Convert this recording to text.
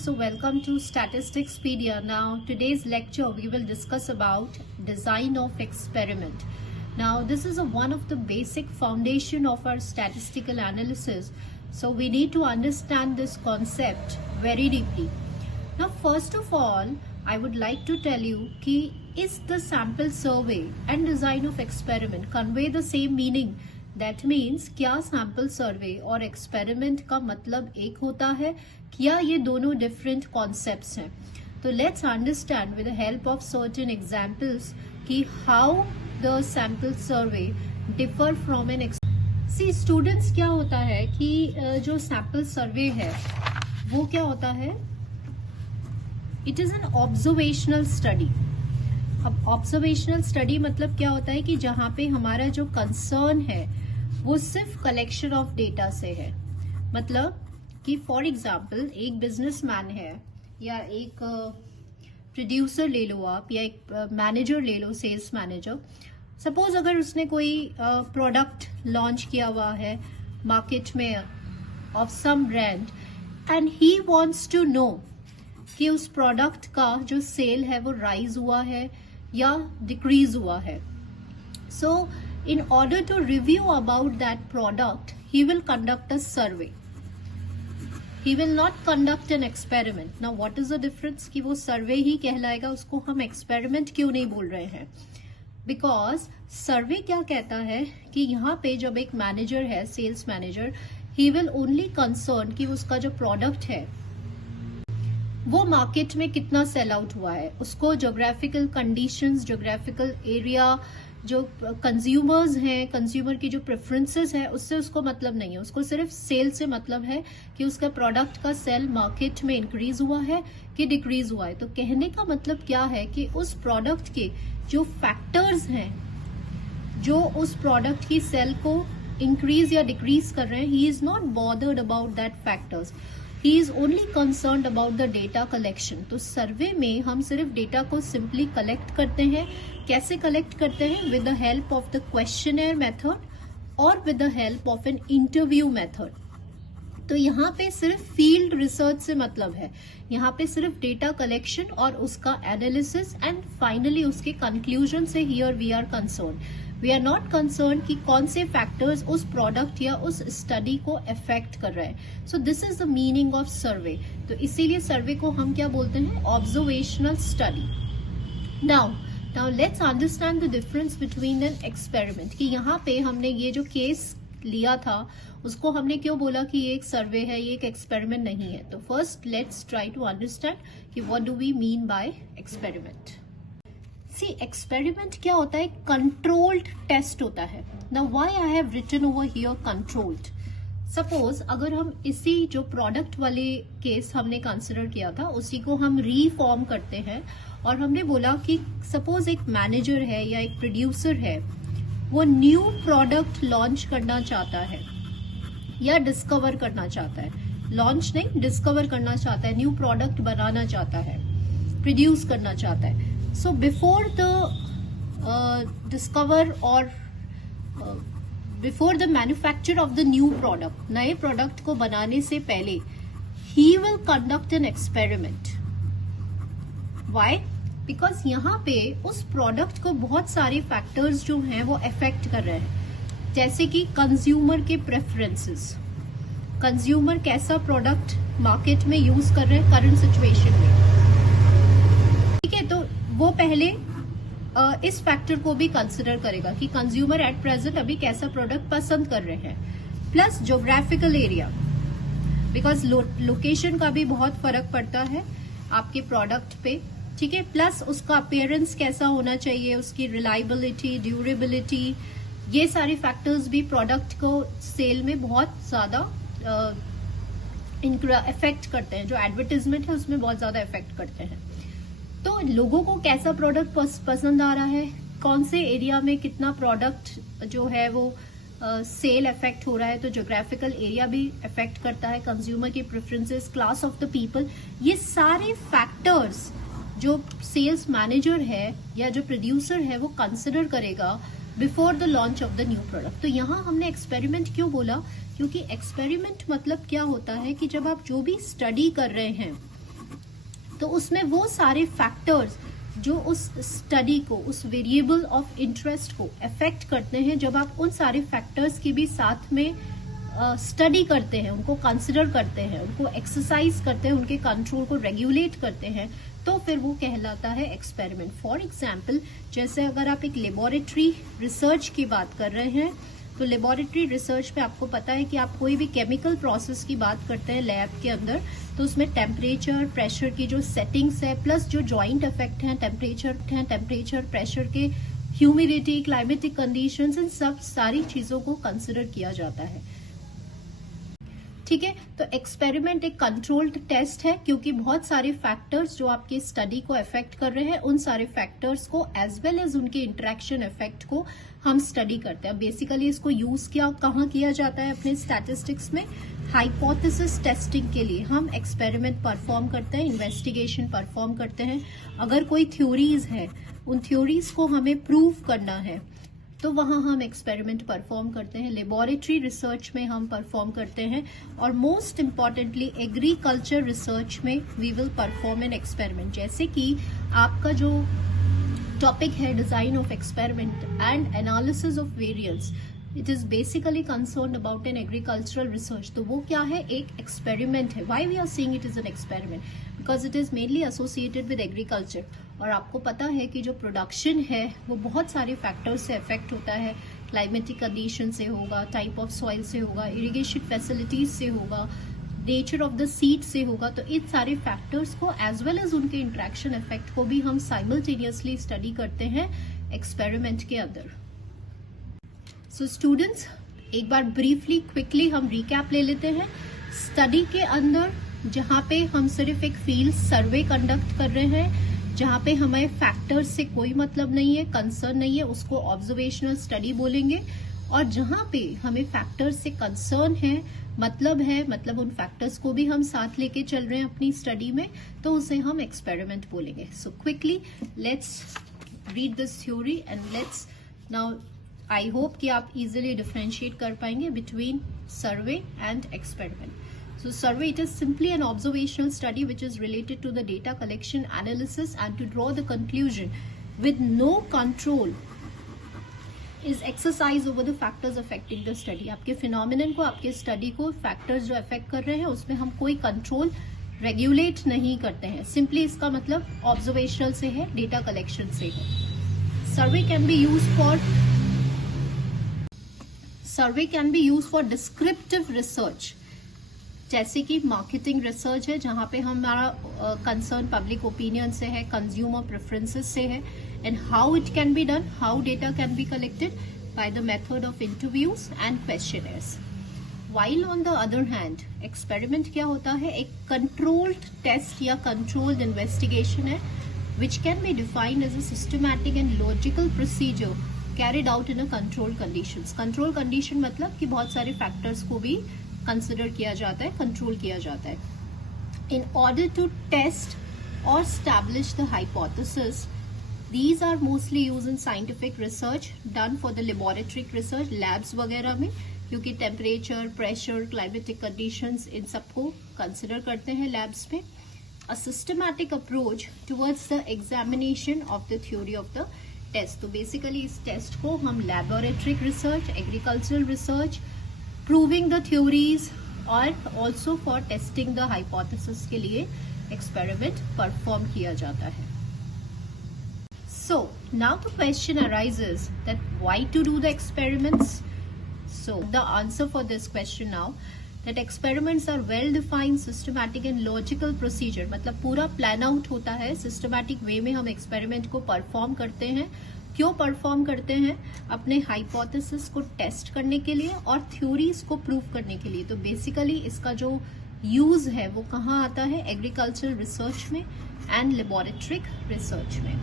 So welcome to Statisticspedia. Now today's lecture we will discuss about design of experiment. Now this is one of the basic foundation of our statistical analysis. So we need to understand this concept very deeply. Now first of all I would like to tell you कि is the sample survey and design of experiment convey the same meaning? That means क्या sample survey और experiment का मतलब एक होता है, क्या ये दोनों डिफरेंट कॉन्सेप्ट्स हैं? तो let's understand with the help of certain examples कि how the sample survey differ from N C students क्या होता है कि जो सैंपल सर्वे है वो क्या होता है, it is N observational study. अब ऑब्जर्वेशनल स्टडी मतलब क्या होता है कि जहां पे हमारा जो कंसर्न है वो सिर्फ कलेक्शन ऑफ डेटा से है. मतलब कि फॉर एग्जांपल एक बिजनेसमैन है या एक प्रोड्यूसर ले लो आप, या एक मैनेजर ले लो, सेल्स मैनेजर. सपोज अगर उसने कोई प्रोडक्ट लॉन्च किया हुआ है मार्केट में of some brand and he wants to know कि उस प्रोडक्ट का जो सेल है वो राइज हुआ है या डिक्रीज हुआ है. सो in order to review about that product, he will conduct a survey. He will not conduct an experiment. Now what is the difference कि वो survey ही कहलाएगा, उसको हम experiment क्यों नहीं बोल रहे हैं? Because survey क्या कहता है कि यहाँ पे जब एक manager है, sales manager, he will only concern कि उसका जो product है वो मार्केट में कितना सेल आउट हुआ है, उसको जोग्राफिकल कंडीशंस, जोग्राफिकल एरिया, जो कंज्यूमर्स हैं, कंज्यूमर की जो प्रेफरेंसेस है उससे उसको मतलब नहीं है. उसको सिर्फ सेल से मतलब है कि उसका प्रोडक्ट का सेल मार्केट में इंक्रीज हुआ है कि डिक्रीज हुआ है. तो कहने का मतलब क्या है कि उस प्रोडक्ट के जो फैक्टर्स हैं जो उस प्रोडक्ट की सेल को इंक्रीज या डिक्रीज कर रहे हैं, he is not bothered about that factors, he is only concerned about the data collection. तो सर्वे में हम सिर्फ डेटा को सिंपली कलेक्ट करते हैं. कैसे कलेक्ट करते हैं? With the help of the questionnaire method और with the help of an interview method. तो यहाँ पे सिर्फ फील्ड रिसर्च से मतलब है, यहाँ पे सिर्फ डेटा कलेक्शन और उसका एनालिसिस एंड फाइनली उसके कंक्लूजन से here we are concern. We are not concern कि कौन से फैक्टर्स उस प्रोडक्ट या उस स्टडी को अफेक्ट कर रहे हैं. So this is the meaning of सर्वे. तो इसीलिए सर्वे को हम क्या बोलते हैं? Observational study. Now let's understand the difference between an experiment. कि यहाँ पे हमने ये जो केस लिया था उसको हमने क्यों बोला कि ये एक सर्वे है, ये एक एक्सपेरिमेंट नहीं है. तो first let's try to understand कि what do we mean by experiment. See experiment क्या होता है? कंट्रोल्ड टेस्ट होता है. Now why I have written over here controlled. Suppose अगर हम इसी जो प्रोडक्ट वाले केस हमने कंसिडर किया था उसी को हम रीफॉर्म करते हैं और हमने बोला कि सपोज एक मैनेजर है या एक प्रोड्यूसर है, वो न्यू प्रोडक्ट लॉन्च करना चाहता है या डिस्कवर करना चाहता है. लॉन्च नहीं, डिस्कवर करना चाहता है, न्यू प्रोडक्ट बनाना चाहता है, प्रोड्यूस करना चाहता है. So before the discover or before the manufacture of the new product, नए प्रोडक्ट को बनाने से पहले he will conduct an experiment. Why? Because यहाँ पे उस प्रोडक्ट को बहुत सारे फैक्टर्स जो हैं वो अफेक्ट कर रहे हैं. जैसे कि कंज्यूमर के प्रेफरेंसेस, कंज्यूमर कैसा प्रोडक्ट मार्केट में यूज कर रहे हैं करंट सिचुएशन में. ठीक है, तो वो पहले इस फैक्टर को भी कंसिडर करेगा कि कंज्यूमर एट प्रेजेंट अभी कैसा प्रोडक्ट पसंद कर रहे हैं. Plus geographical area, because location का भी बहुत फर्क पड़ता है आपके प्रोडक्ट पे. ठीक है, प्लस उसका अपीयरेंस कैसा होना चाहिए, उसकी रिलायबिलिटी, ड्यूरेबिलिटी, ये सारे फैक्टर्स भी प्रोडक्ट को सेल में बहुत ज्यादा इफेक्ट करते हैं. जो एडवर्टाइजमेंट है उसमें बहुत ज्यादा इफेक्ट करते हैं. तो लोगों को कैसा प्रोडक्ट पसंद आ रहा है, कौन से एरिया में कितना प्रोडक्ट जो है वो सेल अफेक्ट हो रहा है. तो ज्योग्राफिकल एरिया भी अफेक्ट करता है, कंज्यूमर की preferences, class of the people, ये सारे फैक्टर्स जो सेल्स मैनेजर है या जो प्रोड्यूसर है वो कंसिडर करेगा before the launch of the new product. तो यहाँ हमने एक्सपेरिमेंट क्यों बोला? क्योंकि एक्सपेरिमेंट मतलब क्या होता है कि जब आप जो भी स्टडी कर रहे हैं तो उसमें वो सारे फैक्टर्स जो उस स्टडी को, उस वेरिएबल ऑफ इंटरेस्ट को अफेक्ट करते हैं, जब आप उन सारे फैक्टर्स की भी साथ में स्टडी करते हैं, उनको कंसिडर करते हैं, उनको एक्सरसाइज करते हैं, उनके कंट्रोल को रेगुलेट करते हैं, तो फिर वो कहलाता है एक्सपेरिमेंट। फॉर एग्जाम्पल, जैसे अगर आप एक लेबोरेटरी रिसर्च की बात कर रहे हैं, तो लेबोरेटरी रिसर्च में आपको पता है कि आप कोई भी केमिकल प्रोसेस की बात करते हैं लैब के अंदर, तो उसमें टेम्परेचर, प्रेशर की जो सेटिंग्स है, प्लस जो जॉइंट इफेक्ट हैं टेम्परेचर, प्रेशर के, ह्यूमिडिटी, क्लाइमेटिक कंडीशंस, इन सब सारी चीजों को कंसिडर किया जाता है। ठीक है, तो एक्सपेरिमेंट एक कंट्रोल्ड टेस्ट है, क्योंकि बहुत सारे फैक्टर्स जो आपकी स्टडी को अफेक्ट कर रहे हैं, उन सारे फैक्टर्स को एज वेल एज उनके इंटरेक्शन इफेक्ट को हम स्टडी करते हैं। बेसिकली इसको यूज कहाँ किया जाता है अपने स्टैटिस्टिक्स में? हाइपोथेसिस टेस्टिंग के लिए हम एक्सपेरिमेंट परफॉर्म करते हैं, इन्वेस्टिगेशन परफॉर्म करते हैं। अगर कोई थ्योरीज है, उन थ्योरीज को हमें प्रूव करना है, तो वहां हम एक्सपेरिमेंट परफॉर्म करते हैं। लेबोरेटरी रिसर्च में हम परफॉर्म करते हैं, और मोस्ट इम्पॉर्टेंटली एग्रीकल्चर रिसर्च में we will perform an experiment. जैसे कि आपका जो टॉपिक है design of experiment and analysis of variance, it is basically concern about an agricultural research. तो वो क्या है? एक एक्सपेरिमेंट है। Why we are saying it is an experiment? Because it is mainly associated with agriculture. और आपको पता है कि जो प्रोडक्शन है वो बहुत सारे फैक्टर्स से अफेक्ट होता है। क्लाइमेटिक कंडीशन से होगा, टाइप ऑफ सॉइल से होगा, इरिगेशन फैसिलिटीज से होगा, नेचर ऑफ द सीड से होगा। तो इन सारे फैक्टर्स को एज वेल एज उनके इंटरेक्शन इफेक्ट को भी हम साइमल्टेनियसली स्टडी करते हैं एक्सपेरिमेंट के अंदर। सो स्टूडेंट्स, एक बार ब्रीफली क्विकली हम रिकैप ले लेते हैं। स्टडी के अंदर जहां पे हम सिर्फ एक फील्ड सर्वे कंडक्ट कर रहे हैं, जहां पे हमें फैक्टर्स से कोई मतलब नहीं है, कंसर्न नहीं है, उसको ऑब्जर्वेशनल स्टडी बोलेंगे। और जहां पे हमें फैक्टर्स से कंसर्न है, मतलब उन फैक्टर्स को भी हम साथ लेके चल रहे हैं अपनी स्टडी में, तो उसे हम एक्सपेरिमेंट बोलेंगे। So quickly let's read this theory and let's now, I hope कि आप इजिली डिफरेंशिएट कर पाएंगे between survey and experiment. So survey, it is simply an observational study which is related to the data collection, analysis and to draw the conclusion with no control is exercise over the factors affecting the study. आपके phenomenon को, आपके study को factors जो affect कर रहे हैं उसमें हम कोई control regulate नहीं करते हैं। Simply इसका मतलब observational से है, data collection से है। Survey can be used for descriptive research, जैसे कि मार्केटिंग रिसर्च है, जहां पे हमारा कंसर्न पब्लिक ओपिनियन से है, कंज्यूमर प्रेफरेंसेस से है। And how it can be done, how data can be collected by the method of interviews and questionnaires. While on the other hand, experiment क्या होता है? एक कंट्रोल्ड टेस्ट या controlled investigation है, which can be defined as a systematic and logical procedure carried out in a control conditions. Control condition मतलब कि बहुत सारे फैक्टर्स को भी कंसिडर किया जाता है, कंट्रोल किया जाता है। इन ऑर्डर टू टेस्ट और establish the hypothesis, these are mostly use in scientific research done for the laboratory research, labs वगैरह में, क्योंकि टेम्परेचर, प्रेशर, क्लाइमेटिक कंडीशंस, इन सबको कंसिडर करते हैं लैब्स में। A systematic approach towards the examination of the theory of the test. तो basically इस टेस्ट को हम laboratory research, agricultural research, proving the theories और also for testing the hypothesis के लिए एक्सपेरिमेंट परफॉर्म किया जाता है। So now the question arises that why to do the experiments. So the answer for this question now, that experiments are well defined, systematic and logical procedure, मतलब पूरा plan out होता है, systematic way में हम experiment को perform करते हैं। क्यों परफॉर्म करते हैं? अपने हाइपोथेसिस को टेस्ट करने के लिए और थ्योरीज को प्रूव करने के लिए। तो बेसिकली इसका जो यूज है वो कहाँ आता है? एग्रीकल्चरल रिसर्च में एंड लेबोरेटरी रिसर्च में।